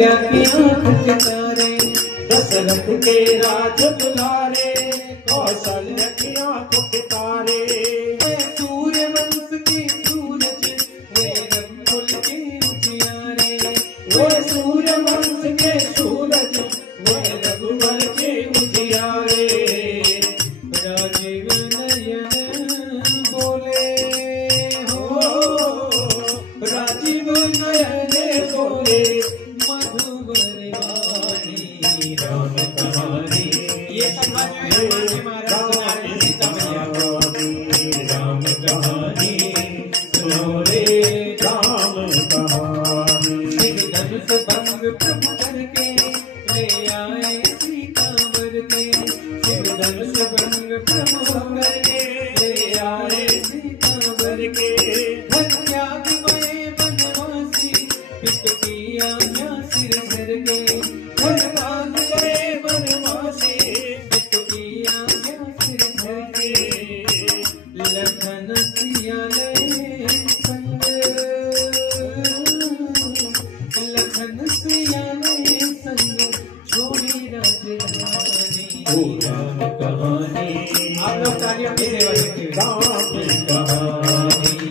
या की आँख के तारे दशरथ के राज दुलारे कौशल्य की आँख के तारे सूर्य वंश के सूरज वे रघुकुल के उजियारे वे सूर्य वंश के सूरज वे रघुकुल के उजियारे राजीव नयन बोले हो राजीव नयन बोले मधुवर वाणी राम कहानी ये राम कहानी सुनो रे राम कहानी धनुष भंग प्रभु करके ले आए सीतावर के धनुष भंग प्रभु करके ले आए सीतावर के धन त्याग गए वनवासी पिता की आज्ञा सिर धर के धन त्याग गए वनवासी पिता की आज्ञा सिर धर के लखन सियाले संग लखन सियाले संग छोड़ी राजधानी राम कहानी आप लोग तालियों की सेवा करते हुए राम कहानी